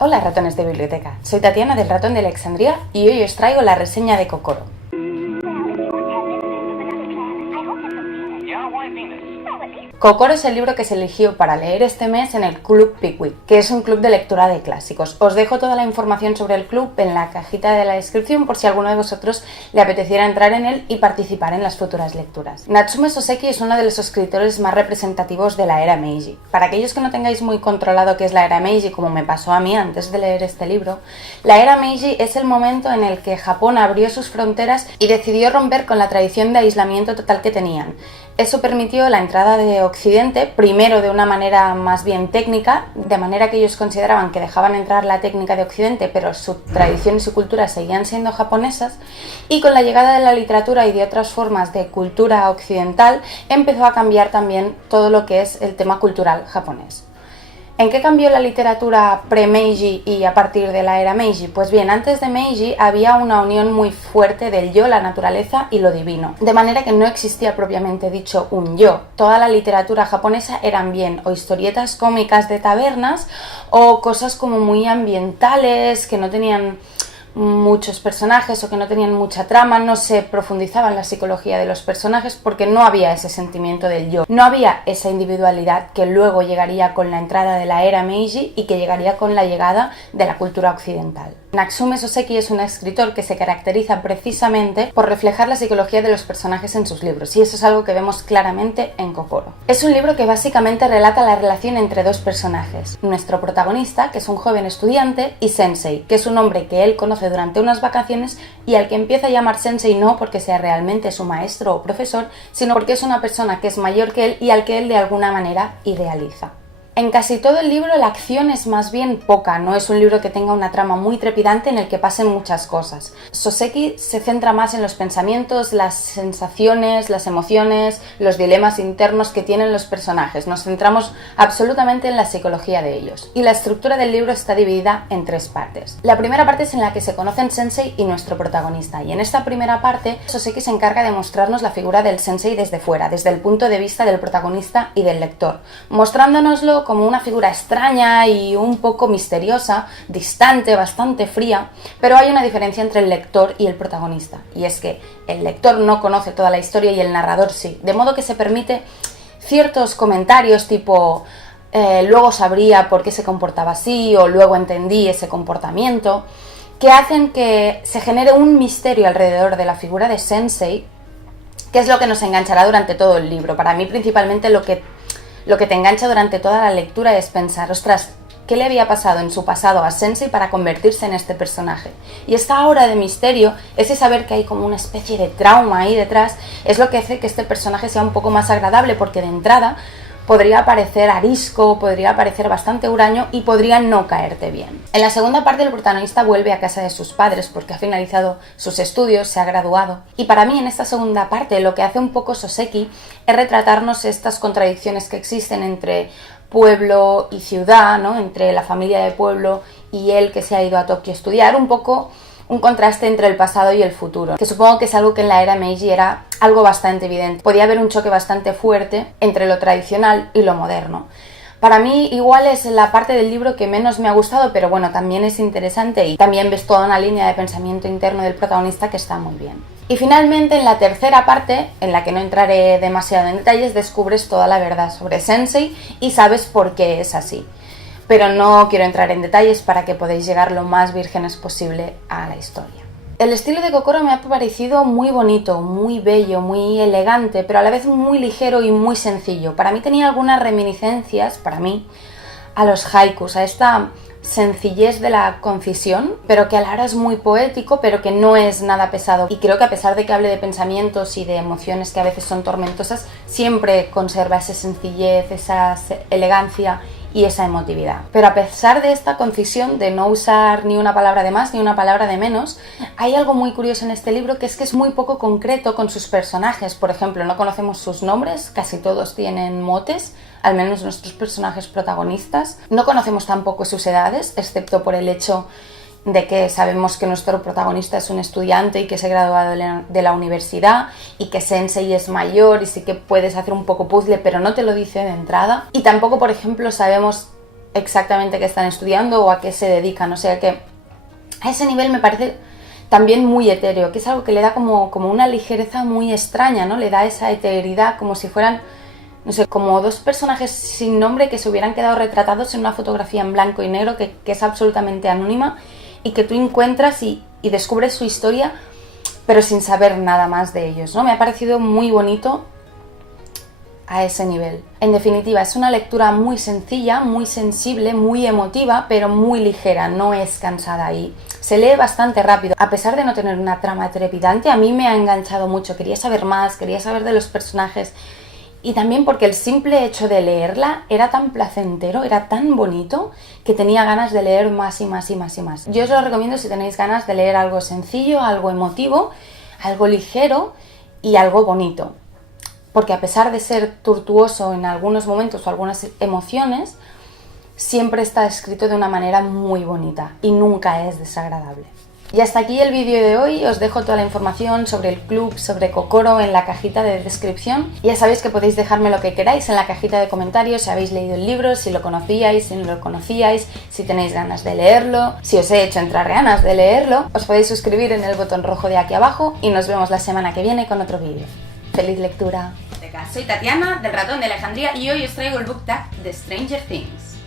Hola ratones de biblioteca, soy Tatiana del Ratón de Alexandria y hoy os traigo la reseña de Kokoro. Kokoro es el libro que se eligió para leer este mes en el Club Pickwick, que es un club de lectura de clásicos. Os dejo toda la información sobre el club en la cajita de la descripción por si alguno de vosotros le apeteciera entrar en él y participar en las futuras lecturas. Natsume Soseki es uno de los escritores más representativos de la era Meiji. Para aquellos que no tengáis muy controlado qué es la era Meiji, como me pasó a mí antes de leer este libro, la era Meiji es el momento en el que Japón abrió sus fronteras y decidió romper con la tradición de aislamiento total que tenían. Eso permitió la entrada de Occidente, primero de una manera más bien técnica, de manera que ellos consideraban que dejaban entrar la técnica de Occidente, pero su tradición y su cultura seguían siendo japonesas, y con la llegada de la literatura y de otras formas de cultura occidental, empezó a cambiar también todo lo que es el tema cultural japonés. ¿En qué cambió la literatura pre-Meiji y a partir de la era Meiji? Pues bien, antes de Meiji había una unión muy fuerte del yo, la naturaleza y lo divino, de manera que no existía propiamente dicho un yo. Toda la literatura japonesa eran bien o historietas cómicas de tabernas o cosas como muy ambientales que no tenían muchos personajes o que no tenían mucha trama, no se profundizaba en la psicología de los personajes porque no había ese sentimiento del yo, no había esa individualidad que luego llegaría con la entrada de la era Meiji y que llegaría con la llegada de la cultura occidental. Natsume Soseki es un escritor que se caracteriza precisamente por reflejar la psicología de los personajes en sus libros, y eso es algo que vemos claramente en Kokoro. Es un libro que básicamente relata la relación entre dos personajes, nuestro protagonista, que es un joven estudiante, y Sensei, que es un hombre que él conoce durante unas vacaciones y al que empieza a llamar Sensei no porque sea realmente su maestro o profesor, sino porque es una persona que es mayor que él y al que él de alguna manera idealiza. En casi todo el libro la acción es más bien poca, no es un libro que tenga una trama muy trepidante en el que pasen muchas cosas. Soseki se centra más en los pensamientos, las sensaciones, las emociones, los dilemas internos que tienen los personajes. Nos centramos absolutamente en la psicología de ellos. Y la estructura del libro está dividida en tres partes. La primera parte es en la que se conocen Sensei y nuestro protagonista. Y en esta primera parte, Soseki se encarga de mostrarnos la figura del Sensei desde fuera, desde el punto de vista del protagonista y del lector, mostrándonoslo como una figura extraña y un poco misteriosa, distante, bastante fría, pero hay una diferencia entre el lector y el protagonista, y es que el lector no conoce toda la historia y el narrador sí, de modo que se permite ciertos comentarios tipo luego sabría por qué se comportaba así o luego entendí ese comportamiento, que hacen que se genere un misterio alrededor de la figura de Sensei, que es lo que nos enganchará durante todo el libro. Para mí principalmente lo que te engancha durante toda la lectura es pensar, ostras, ¿qué le había pasado en su pasado a Sensei para convertirse en este personaje? Y esta aura de misterio, ese saber que hay como una especie de trauma ahí detrás, es lo que hace que este personaje sea un poco más agradable, porque de entrada podría parecer arisco, podría parecer bastante huraño y podría no caerte bien. En la segunda parte el protagonista vuelve a casa de sus padres porque ha finalizado sus estudios, se ha graduado. Y para mí en esta segunda parte lo que hace un poco Soseki es retratarnos estas contradicciones que existen entre pueblo y ciudad, ¿no? Entre la familia de pueblo y él que se ha ido a Tokio a estudiar, un poco un contraste entre el pasado y el futuro, que supongo que es algo que en la era Meiji era algo bastante evidente. Podía haber un choque bastante fuerte entre lo tradicional y lo moderno. Para mí igual es la parte del libro que menos me ha gustado, pero bueno, también es interesante y también ves toda una línea de pensamiento interno del protagonista que está muy bien. Y finalmente en la tercera parte, en la que no entraré demasiado en detalles, descubres toda la verdad sobre Sensei y sabes por qué es así. Pero no quiero entrar en detalles para que podáis llegar lo más vírgenes posible a la historia. El estilo de Kokoro me ha parecido muy bonito, muy bello, muy elegante, pero a la vez muy ligero y muy sencillo. Para mí tenía algunas reminiscencias, a los haikus, a esta sencillez de la concisión, pero que a la hora es muy poético, pero que no es nada pesado. Y creo que a pesar de que hable de pensamientos y de emociones que a veces son tormentosas, siempre conserva esa sencillez, esa elegancia y esa emotividad. Pero a pesar de esta concisión de no usar ni una palabra de más ni una palabra de menos, hay algo muy curioso en este libro, que es muy poco concreto con sus personajes. Por ejemplo, no conocemos sus nombres, casi todos tienen motes, al menos nuestros personajes protagonistas. No conocemos tampoco sus edades, excepto por el hecho de que sabemos que nuestro protagonista es un estudiante y que se ha graduado de la universidad y que Sensei es mayor y sí que puedes hacer un poco puzzle, pero no te lo dice de entrada. Y tampoco, por ejemplo, sabemos exactamente qué están estudiando o a qué se dedican. O sea que a ese nivel me parece también muy etéreo, que es algo que le da como una ligereza muy extraña, ¿no? Le da esa eteridad, como si fueran, no sé, como dos personajes sin nombre que se hubieran quedado retratados en una fotografía en blanco y negro que es absolutamente anónima y que tú encuentras y descubres su historia, pero sin saber nada más de ellos, ¿no? Me ha parecido muy bonito a ese nivel. En definitiva, es una lectura muy sencilla, muy sensible, muy emotiva, pero muy ligera, no es cansada y se lee bastante rápido. A pesar de no tener una trama trepidante, a mí me ha enganchado mucho, quería saber más, quería saber de los personajes y también porque el simple hecho de leerla era tan placentero, era tan bonito, que tenía ganas de leer más y más y más y más. Yo os lo recomiendo si tenéis ganas de leer algo sencillo, algo emotivo, algo ligero y algo bonito. Porque a pesar de ser tortuoso en algunos momentos o algunas emociones, siempre está escrito de una manera muy bonita y nunca es desagradable. Y hasta aquí el vídeo de hoy, os dejo toda la información sobre el club, sobre Kokoro en la cajita de descripción. Ya sabéis que podéis dejarme lo que queráis en la cajita de comentarios, si habéis leído el libro, si lo conocíais, si no lo conocíais, si tenéis ganas de leerlo, si os he hecho entrar ganas de leerlo. Os podéis suscribir en el botón rojo de aquí abajo y nos vemos la semana que viene con otro vídeo. ¡Feliz lectura! Soy Tatiana, del Ratón de Alejandría, y hoy os traigo el book tag de Stranger Things.